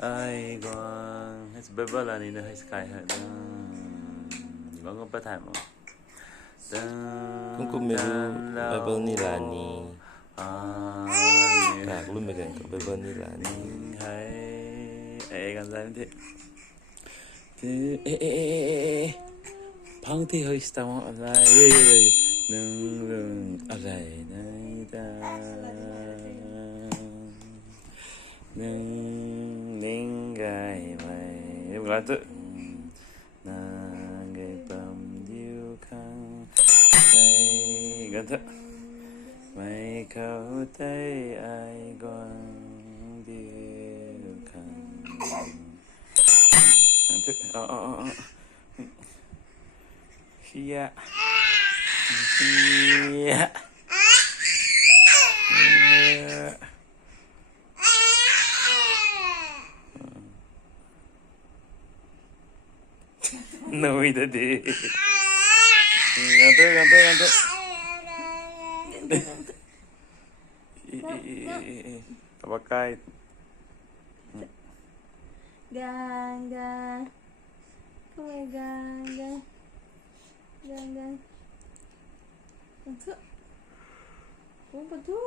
ai quang hay bebel là này hay sky hay có bắt thải mà Kung kumilu bebel nila ni kak lu megang ke bebel nila ni hay kan sao thế phăng thì hơi sao mà lại nâng lưng ở đây này ta nâng ninh gai mày lúc đó tự na gai bầm điêu khăn tay gần thật mày khâu tay ai quan điêu khăn thức Hia Hia Nuôi tadi Ganti Apa kait Gang Come gang Ganti. Apa tu?